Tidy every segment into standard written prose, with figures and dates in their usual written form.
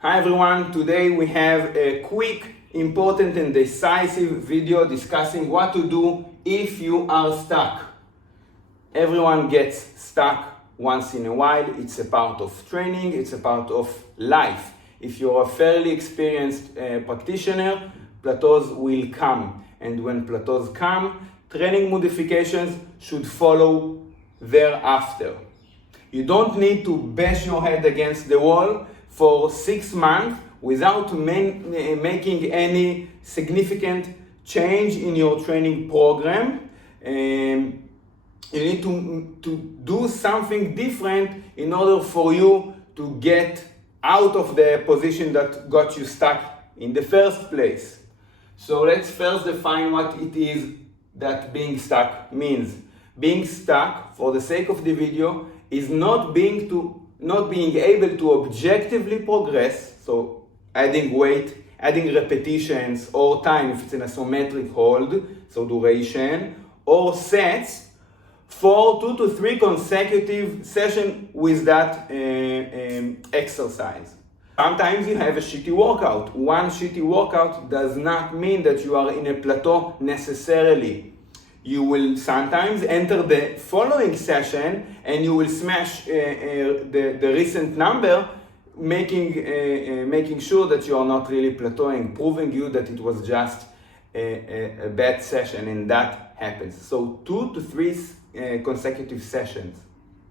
Hi everyone, today we have a quick, important and decisive video discussing what to do if you are stuck. Everyone gets stuck once in a while. It's a part of training, it's a part of life. If you're a fairly experienced practitioner, plateaus will come. And when plateaus come, training modifications should follow thereafter. You don't need to bash your head against the wall for 6 months without making any significant change in your training program. You need to do something different in order for you to get out of the position that got you stuck in the first place. So let's first define what it is that being stuck means. Being stuck, for the sake of the video, is not being able to objectively progress, so adding weight, adding repetitions or time if it's an isometric hold, so duration, or sets for 2 to 3 consecutive sessions with that exercise. Sometimes you have a shitty workout. One shitty workout does not mean that you are in a plateau necessarily. You will sometimes enter the following session and you will smash the recent number, making sure that you are not really plateauing, proving you that it was just a bad session, and that happens. So 2 to 3 consecutive sessions.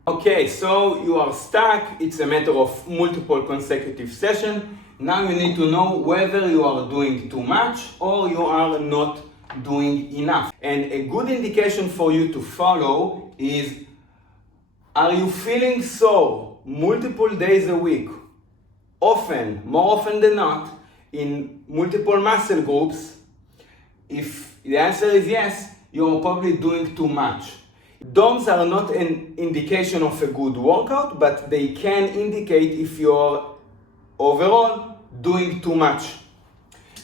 Okay, so you are stuck. It's a matter of multiple consecutive sessions. Now you need to know whether you are doing too much or you are not doing enough. And a good indication for you to follow is, are you feeling sore multiple days a week, often, more often than not, in multiple muscle groups? If the answer is yes, you're probably doing too much. DOMs are not an indication of a good workout, but they can indicate if you're overall doing too much.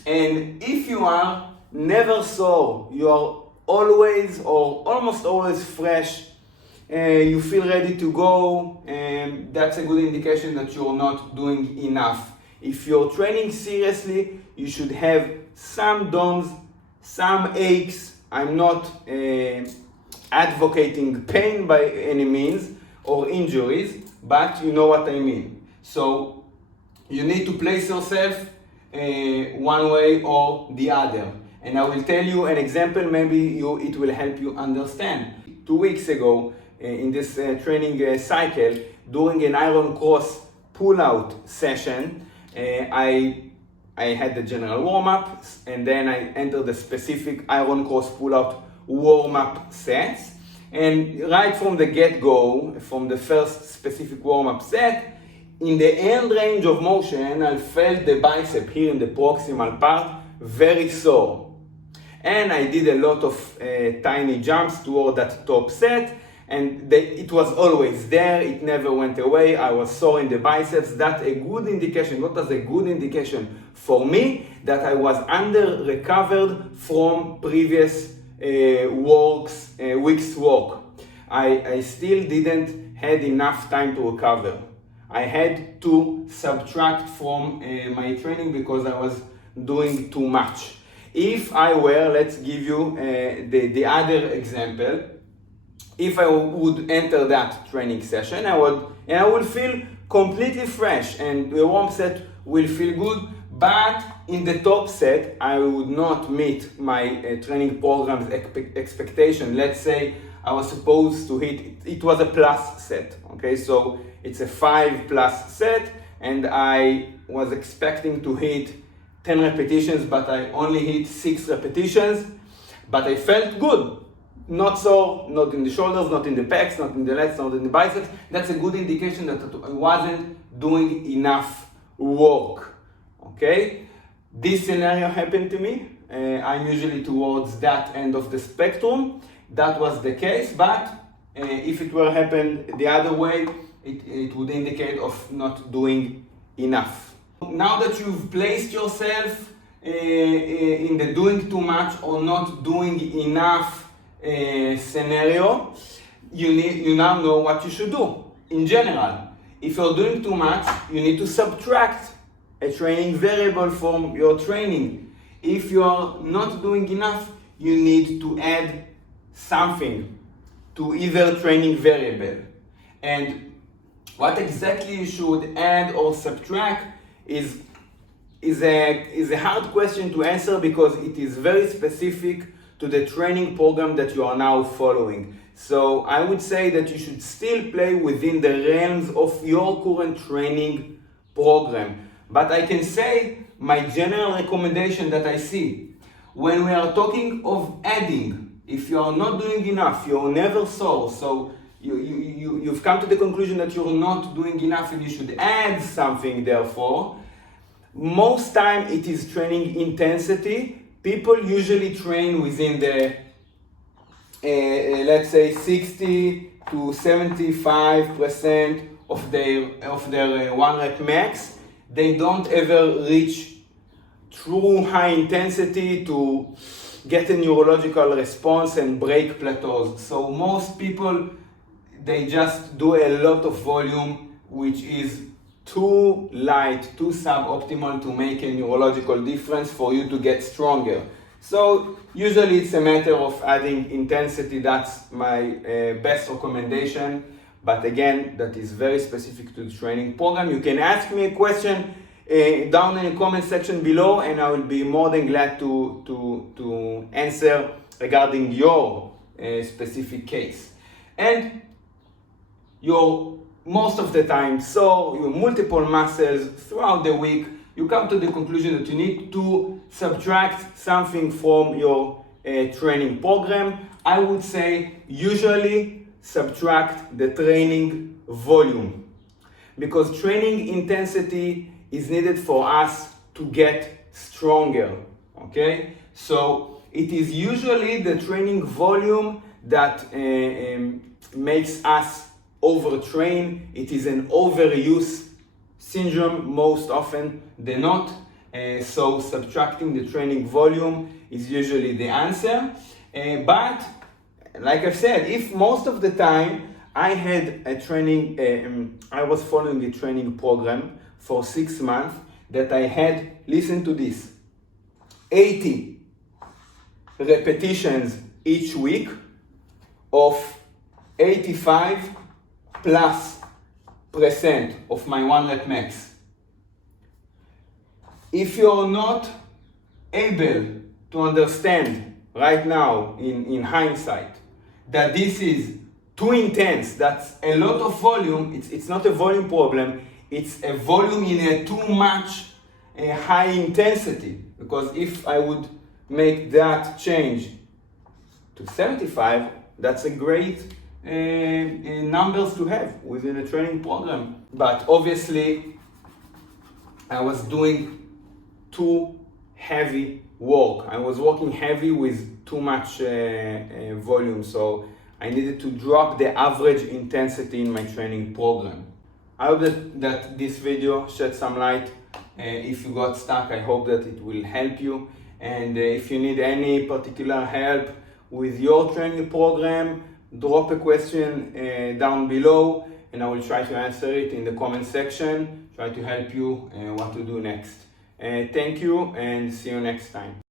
And if you are never sore, you are always or almost always fresh, you feel ready to go, and that's a good indication that you're not doing enough. If you're training seriously, you should have some DOMs, some aches. I'm not advocating pain by any means or injuries, but you know what I mean. So you need to place yourself one way or the other. And I will tell you an example, maybe it will help you understand. 2 weeks ago, in this training cycle, during an iron cross pull-out session, I had the general warm-up, and then I entered the specific iron cross pull-out warm-up sets. And right from the get-go, from the first specific warm-up set, in the end range of motion, I felt the bicep here in the proximal part very sore. And I did a lot of tiny jumps toward that top set, and it was always there, it never went away. I was sore in the biceps. That's a good indication. What was a good indication for me? That I was under-recovered from previous week's work. I still didn't had enough time to recover. I had to subtract from my training because I was doing too much. If I were, let's give you the other example. If I would enter that training session, I would feel completely fresh and the warm set will feel good, but in the top set, I would not meet my training program's expectation. Let's say I was supposed to hit, it was a plus set, okay? So it's a 5+ set, and I was expecting to hit 10 repetitions, but I only hit 6 repetitions, but I felt good. Not sore, not in the shoulders, not in the pecs, not in the lats, not in the biceps. That's a good indication that I wasn't doing enough work, okay? This scenario happened to me. I'm usually towards that end of the spectrum. That was the case, but if it were happened the other way, it would indicate of not doing enough. Now that you've placed yourself in the doing too much or not doing enough scenario, you now know what you should do. In general, if you're doing too much, you need to subtract a training variable from your training. If you are not doing enough, you need to add something to either training variable. And what exactly you should add or subtract is a hard question to answer, because it is very specific to the training program that you are now following. So I would say that you should still play within the realms of your current training program. But I can say my general recommendation that I see when we are talking of adding, if you are not doing enough, you're never sore, so you've come to the conclusion that you're not doing enough and you should add something, therefore, most time it is training intensity. People usually train within the, let's say, 60 to 75% of their 1 rep max. They don't ever reach true high intensity to get a neurological response and break plateaus. So most people, they just do a lot of volume, which is too light, too suboptimal to make a neurological difference for you to get stronger. So usually it's a matter of adding intensity. That's my best recommendation. But again, that is very specific to the training program. You can ask me a question down in the comment section below, and I will be more than glad to answer regarding your specific case. And your most of the time, so your multiple muscles throughout the week, you come to the conclusion that you need to subtract something from your training program. I would say usually subtract the training volume, because training intensity is needed for us to get stronger, okay? So it is usually the training volume that makes us overtrain. It is an overuse syndrome most often than not. So subtracting the training volume is usually the answer. But like I've said, if most of the time I had a training, I was following a training program for 6 months that I had, listen to this, 80 repetitions each week of 85 plus % of my 1 rep max. If you're not able to understand right now in hindsight that this is too intense, that's a lot of volume, it's not a volume problem, it's a volume in a too much high intensity. Because if I would make that change to 75, that's a great numbers to have within a training program. But obviously I was doing too heavy work. I was working heavy with too much volume, so I needed to drop the average intensity in my training program. I hope that this video shed some light. If you got stuck, I hope that it will help you. And if you need any particular help with your training program, drop a question down below, and I will try to answer it in the comment section, try to help you what to do next. Thank you, and see you next time.